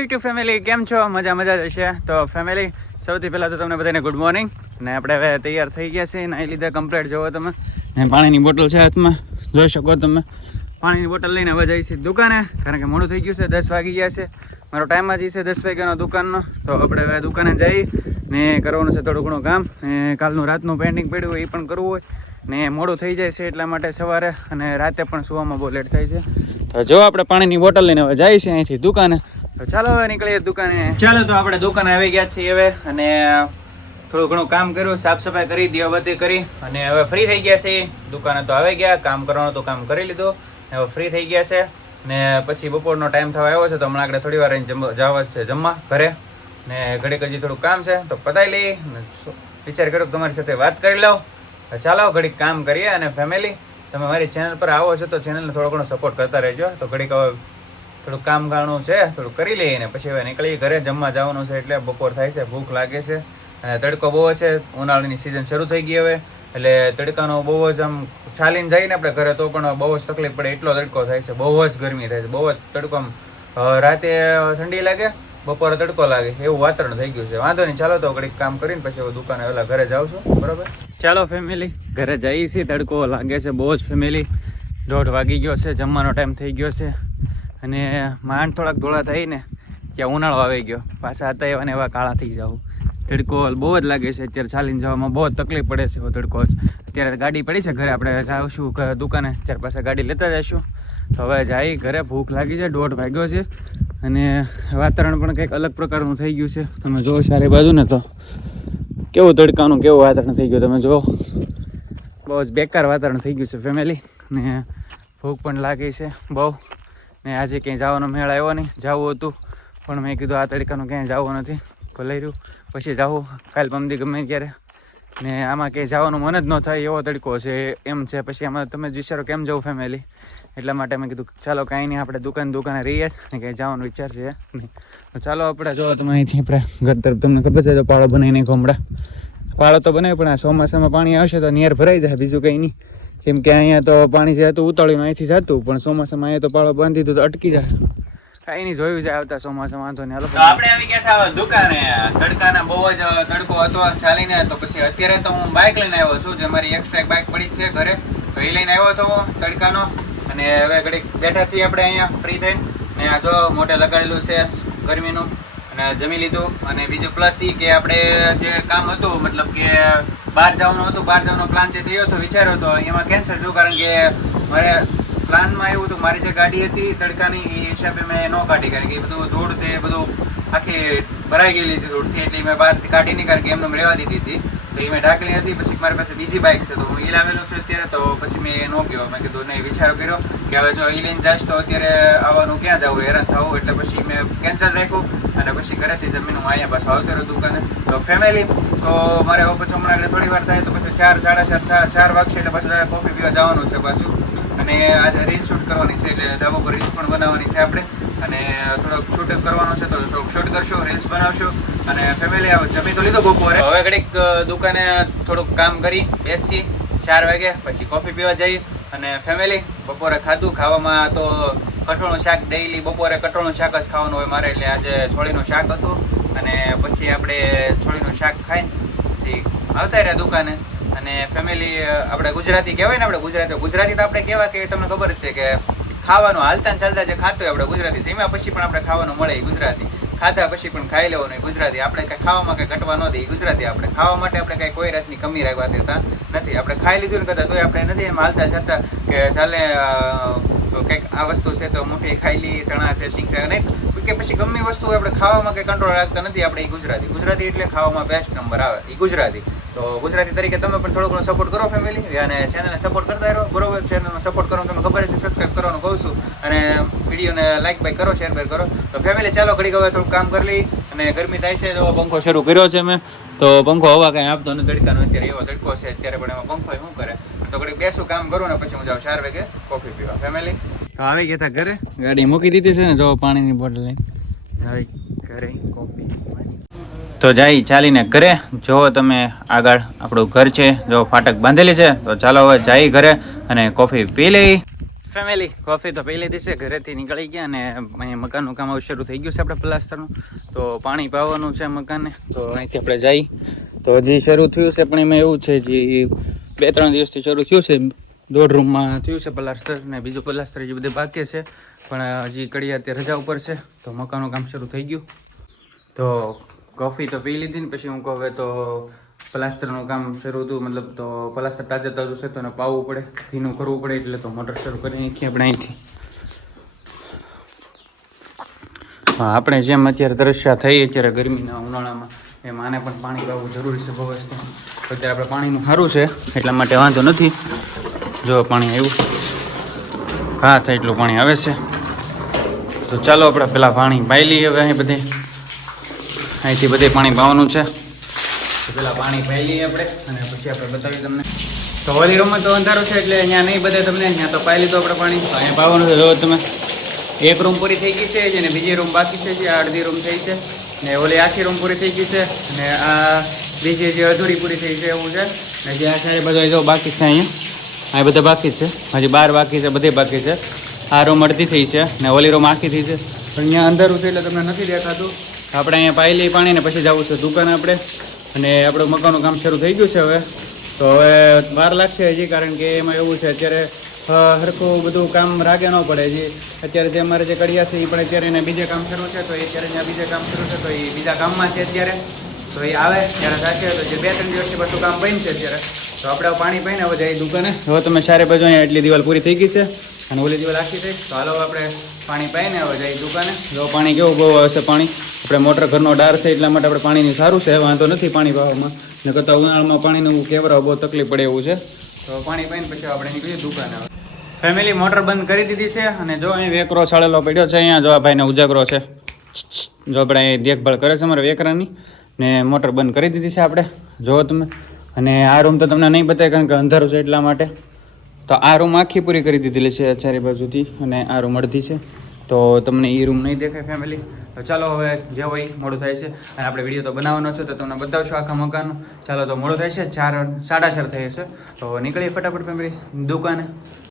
YouTube family, કેમ છો? મજા મજા જ હશે. તો ફેમિલી, સૌથી પહેલાં તો તમને બધાને ગુડ મોર્નિંગ ને આપણે હવે તૈયાર થઈ ગયા છીએ નાઈ લીધા કમ્પ્લેટ જોવો તમે. ને પાણીની બોટલ છે હાથમાં. જોઈ શકો તમે. પાણીની બોટલ લઈને હવે જઈએ છીએ દુકાને. કારણ કે મોડું થઈ ગયું છે, દસ વાગી ગયા છે. મારો ટાઈમ જ છે દસ વાગ્યાનો દુકાનનો. તો આપણે હવે દુકાને જઈ ને કરવાનું છે થોડું ઘણું કામ. ને કાલનું રાતનું પેન્ટિંગ પડ્યું હોય એ પણ કરવું હોય. ને મોડું થઈ જાય છે એટલા માટે સવારે અને રાતે પણ સુવામાં બહુ લેટ થાય છે. તો જો આપણે પાણીની બોટલ લઈને હવે જાય છે અહીંથી દુકાને. ચાલો હવે નીકળીએ દુકાને. ચાલો તો આપણે દુકાને આવી ગયા છીએ હવે અને થોડું ઘણું કામ કર્યું સાફ સફાઈ કરી, દીવાબત્તી કરી અને હવે ફ્રી થઈ ગયા છીએ. દુકાને તો આવી ગયા, કામ કરવાનું તો કામ કરી લીધું. હવે ફ્રી થઈ ગયા છે ને પછી બપોરનો ટાઈમ થવા આવ્યો છે તો હમણાં આપણે થોડી વાર જવા છે જમવા ઘરે. ને ઘડીક હજી થોડું કામ છે તો પતાવી લઈએ વિચાર કર્યો તમારી સાથે વાત કરી લઉં. ચાલો ઘડીક કામ કરીએ અને ફેમિલી તમે મારી ચેનલ પર આવો છો તો ચેનલને થોડો ઘણો સપોર્ટ કરતા રહેજો. તો ઘડીક હવે થોડું કામ ગાણું છે, થોડું કરી લઈએ ને પછી હવે નીકળી ઘરે. જમવા જવાનું છે એટલે બપોર થાય છે, ભૂખ લાગે છે. અને તડકો બહુ છે, ઉનાળાની સિઝન શરૂ થઈ ગઈ હવે. એટલે તડકાનો બહુ જ આમ ચાલીને જઈને આપણે ઘરે, તો પણ બહુ જ તકલીફ પડે. એટલો તડકો થાય છે, બહુ જ ગરમી થાય છે. બહુ જ તડકો આમ રાતે ઠંડી લાગે. બપોરે તડકો લાગે, એવું વાતાવરણ થઈ ગયું છે. વાંધો નહીં, ચાલો તો ઘડીક કામ કરીને પછી હવે દુકાને ઓલા ઘરે જાઉં છું, બરાબર? ચાલો ફેમિલી ઘરે જઈએ છીએ, તડકો લાગે છે બહુ જ ફેમિલી દોઢ વાગી ગયો છે, જમવાનો ટાઈમ થઈ ગયો છે. અને માંડ થોડાક ધોળા થઈને ત્યાં ઉનાળો આવી ગયો. પાછા હતા એવા ને એવા કાળા થઈ જાવ તડકો બહુ જ લાગે છે, અત્યારે ચાલીને જવામાં બહુ તકલીફ પડે છે એવો તડકો. અત્યારે ગાડી પડી છે ઘરે, આપણે જાવશું દુકાને, ત્યારે પાછા ગાડી લેતા જઈશું. હવે જાય, ઘરે ભૂખ લાગી છે, દોઢ વાગ્યો છે. અને વાતાવરણ પણ કંઈક અલગ પ્રકારનું થઈ ગયું છે. તમે જો સારી બાજુ ને તો કેવું તડકાનું, કેવું વાતાવરણ થઈ ગયું તમે જો બહુ જ બેકાર વાતાવરણ થઈ ગયું છે ફેમિલી ને ભૂખ પણ લાગી છે બહુ. ને આજે ક્યાંય જવાનો મેળ આવ્યો નહીં. જવું હતું, પણ મેં કીધું આ તડકાનું ક્યાંય જવું નથી. ભલાઈ રહ્યું. પછી જાવું. કાલ પમદી ગમે ત્યારે. ને આમાં ક્યાંય જવાનું મન જ ન થાય એવો તડકો છે એમ છે. પછી આમાં તમે વિચારો કેમ જવું ફેમિલી એટલા માટે મેં કીધું, ચાલો, કાંઈ નહીં, આપણે દુકાન દુકાને રહીએ ને ક્યાંય જવાનો વિચાર છે. નહીં તો ચાલો આપણે, જો તમે અહીંથી આપણે ઘર તરફ તમને ખબર છે તો પાળો બનાવી નાખો હમણાં. પાળો તો બનાવે પણ આ ચોમાસામાં પાણી આવશે તો નિયર ભરાઈ જાય, બીજું કંઈ નહીં. કેમ કે અહીંયા તો પાણી જે તો ઉતાળીને અહીંથી જતું, પણ ચોમાસામાં અહીંયા તો પાળો બાંધી દીધું તો અટકી જાય. કાંઈ નહીં, જોયું છે આવતા ચોમાસા વાંધો નહીં, હાલો. આપણે આવી ગયા હતા દુકાને. તડકાના બહુ જ તડકો હતો ચાલીને, તો પછી અત્યારે તો હું બાઇક લઈને આવ્યો છું, જે મારી એક્સ્ટ્રા બાઇક પડી છે ઘરે. તો એ લઈને આવ્યો હતો તડકાનો. અને હવે ઘડીક બેઠા છીએ આપણે અહીંયા ફ્રી થઈને. અને આ જો મોઢે લગાડેલું છે ગરમીનું. અને જમી લીધું. અને બીજું પ્લસ એ કે આપણે જે કામ હતું, મતલબ કે બહાર જવાનું હતું, બહાર જવાનો પ્લાન જે થયો હતો, વિચાર્યો હતો, એમાં કેન્સલ થયું કારણ કે મારે પ્લાનમાં એવું હતું, મારી જે ગાડી હતી, તડકાની, એ હિસાબે મેં ન કાઢી કારણ કે એ બધું ધૂળ તે બધું આખી ભરાઈ ગયેલી હતી ધૂળથી, એટલે મેં બહારથી કાઢી નહીં કારણ કે એમને રહેવા દીધી હતી. તો એ મેં ઢાંકલી હતી, પછી મારી પાસે બીજી બાઇક છે, તો હું એ લાવેલો છે અત્યારે, તો પછી મેં એ ન ગયો. મેં કીધું નહીં, વિચાર કર્યો કે હવે જો એ લઈને જઈશ, તો અત્યારે આવવાનું ક્યાં જવું હેરાન થવું, એટલે પછી મેં કેન્સલ રાખ્યું અને પછી ઘરેથી જમીન હું અહીંયા પાછો આવતો રહ્યો દુકાને. તો ફેમિલી તો મારે હવે પછી હમણાં આગળ થોડી વાર થાય, તો પછી ચાર, સાડા ચાર ચાર વાગશે, એટલે પછી કોફી પીવા જવાનું છે પાછું. અને આજે રીલ શૂટ કરવાની છે, એટલે ધાબો પર રીલ્સ પણ બનાવવાની છે આપણે. અને થોડોક શૂટ કરવાનો છે તો થોડુંક શૂટ કરશું રીલ્સ બનાવશું અને ફેમિલી જમી તો લીધો બપોરે. હવે ઘડીક દુકાને થોડુંક કામ કરી બેસી ચાર વાગે, પછી કોફી પીવા જઈ અને ફેમિલી બપોરે ખાધું. ખાવામાં તો કઠોળનું શાક ડેઈલી બપોરે કઠોળનું શાક જ ખાવાનું હોય મારે, એટલે આજે છોળીનું શાક હતું અને પછી આપણે છોળીનું શાક ખાઈને પછી આવતા રહ્યા દુકાને. અને ફેમિલી આપણે ગુજરાતી કહેવાય ને આપણે ગુજરાતી ગુજરાતી તો આપણે કહેવાય કે તમને ખબર જ છે કે ખાવાનું હાલતા ચાલતા જે ખાતું આપણે ગુજરાતી જમ્યા પછી પણ આપણે ખાવાનું મળે એ ગુજરાતી. ખાધા પછી પણ ખાઈ લેવાનું એ ગુજરાતી. આપણે કંઈ ખાવામાં કંઈ ઘટવા ન દે એ ગુજરાતી. આપણે ખાવા માટે આપણે કંઈ કોઈ જાતની કમી રાખવા દેતા નથી. આપણે ખાઈ લીધું ને કદાચ તોય આપણે નથી. એમ હાલતા જતા કે ચાલે તો કંઈક આ વસ્તુ છે તો મુઠી ખાયલી, ચણા છે શીખ છે અને કે પછી ગમે વસ્તુ આપણે ખાવામાં કંઈ કંટ્રોલ રાખતા નથી, આપણે એ ગુજરાતી. ગુજરાતી એટલે ખાવામાં બેસ્ટ નંબર આવે એ ગુજરાતી. તો ગુજરાતી તરીકે તમે પણ થોડો ઘણો સપોર્ટ કરો ફેમિલી અને ચેનલને સપોર્ટ કરતા રહો, બરોબર? ચેનલનો સપોર્ટ કરવાનું તમને ખબર છે સબસ્ક્રાઈબ કરવાનું કહું છું. અને વિડીયોને લાઈક બાય કરો શેર બાય કરો. તો ફેમિલી ચાલો ઘડીક હવે થોડું કામ કરી લઈ અને ગરમી થાય છે, તો પંખો શરૂ કર્યો છે મેં. તો પંખો હવા કાંઈ આપતો નથી, તડકાનો અત્યારે એવો તડકો છે, અત્યારે પણ એમાં પંખો શું કરે? તો ઘડી બેસું કામ કરું ને પછી હું જાઉં ચાર વાગે કોફી પીવા. ફેમિલી તો આવી ગયા હતા ઘરે? ગાડી મૂકી દીધી છે ને જો પાણીની બોટલ લઈને. આવી ઘરે કોફી તો જાય ચાલીને ઘરે. જો તમે આગળ આપણું ઘર છે જો ફાટક બાંધેલી છે તો ચાલો હવે જાય ઘરે અને કોફી પી લઈ. ફેમિલી કોફી તો પી લીધી છે ઘરેથી નીકળી ગયા અને અહીંયા મકાનનું કામ હવે શરૂ થઈ ગયું છે આપણે પ્લાસ્ટરનું તો પાણી પાવાનું છે મકાને. તો અહીંથી આપણે જઈ. તો હજી શરૂ થયું છે પણ એમાં એવું છે જે બે ત્રણ દિવસથી શરૂ થયું છે દોઢ રૂમમાં થયું છે પ્લાસ્ટર ને બીજું પ્લાસ્ટર હજી બધે બાકી છે. પણ હજી કડી અત્યારે રજા ઉપર છે, તો મકાનનું કામ શરૂ થઈ ગયું. તો કોફી તો પી લીધી ને પછી હું કહું તો પ્લાસ્ટરનું કામ શરૂ હતું મતલબ તો પ્લાસ્ટર તાજે તાજું છે તો એને પાવવું પડે. ભીનું કરવું પડે એટલે તો મોટર શરૂ કરી નાખીએ આપણે અહીંથી. આપણે જેમ અત્યારે દ્રશ્ય થઈ, અત્યારે ગરમીના ઉનાળામાં, એમ આને પણ પાણી પાવું જરૂરી છે બહુ અત્યારે આપણે પાણીનું સારું છે, એટલા માટે વાંધો નથી. જો પાણી આવ્યું. હા થાય એટલું પાણી આવે છે. તો ચાલો આપણે પેલા પાણી પાઈ લઈએ હવે અહીં બધે. અહીંથી બધે પાણી પાવાનું છે. પેલા પાણી પાઈ લઈએ આપણે અને પછી આપણે બતાવીએ તમને. તો હોલી રૂમમાં તો અંધારું છે એટલે અહીંયા નહીં બધે તમને, અહીંયા તો પાઈ લીધું આપણે પાણી. અહીંયા પાવાનું છે જો તમે. એક રૂમ પૂરી થઈ ગઈ છે અને બીજી રૂમ બાકી છે, જે અડધી રૂમ થઈ છે. ને ઓલી આખી રૂમ પૂરી થઈ ગઈ છે. અને આ બીજી જે અધૂરી પૂરી થઈ છે એવું છે. ને જે આ સારી બધા જો બાકી છે અહીંયા. આ બધા બાકી છે. હજી બાર બાકી છે, બધે બાકી છે. આ રૂમ અડધી થઈ છે ને ઓલી રૂમ આખી થઈ છે. પણ અહીંયા અંધારું છે એટલે તમને નથી દેખાતું. આપણે અહીંયા પાયલી પાણી ને પછી જવું છે દુકાન આપણે. અને આપણું મકાનનું કામ શરૂ થઈ ગયું છે હવે. તો હવે વાર લાગશે હજી, કારણ કે એમાં એવું છે અત્યારે હરખું બધું કામ રાગે ન પડે હજી. અત્યારે જે અમારે જે કડિયા છે એ પણ અત્યારે એને બીજે કામ શરૂ છે, તો એ અત્યારે બીજે કામ શરૂ છે, તો એ બીજા કામમાં છે અત્યારે. તો એ આવે ત્યારે સાચે તો જે બે ત્રણ દિવસથી બધું કામ બન્યું છે અત્યારે. તો આપણે પાણી પાઈને હવે જઈએ દુકાને. હવે તમે સારે બાજુ અહીંયા એટલી દિવાલ પૂરી થઈ ગઈ છે અને ઓલી દિવાલ આખી થઈ. તો હાલો આપણે પાણી પાઈને હવે જઈએ દુકાને. જો પાણી કેવું બહુ આવશે પાણી. આપણે મોટર ઘરનો ડાર છે એટલા માટે આપણે પાણીની સારું છે વાંધો નથી પાણી ભાવમાં ને કરતાં ઉનાળામાં પાણીનું કેવરાવ બહુ તકલીફ પડે એવું છે. તો પાણી પાઈને પછી આપણે નીકળીએ દુકાને ફેમિલી મોટર બંધ કરી દીધી છે અને જો અહીં વેકરો સળેલો પડ્યો છે અહીંયા જો આ ભાઈને ઉજાગરો છે. જો આપણે અહીં દેખભાળ કરે છે અમારે વેકરાની. ને મોટર બંધ કરી દીધી છે આપણે. જુઓ તમે. અને આ રૂમ તો તમને નહીં બતાવે કારણ કે અંધારું છે એટલા માટે. તો આ રૂમ આખી પૂરી કરી દીધેલી છે ચારે બાજુથી અને આ રૂમ અડધી છે. તો તમને એ રૂમ નહીં દેખાય ફેમિલી તો ચાલો હવે જે હોય મોડું થાય છે. અને આપણે વીડિયો તો બનાવવાનો છે તો તમને બતાવશો આખા મકાનનું. ચાલો તો મોડું થાય છે. ચાર, સાડા ચાર થઈ છે. તો નીકળીએ ફટાફટ ફેમિલી દુકાને.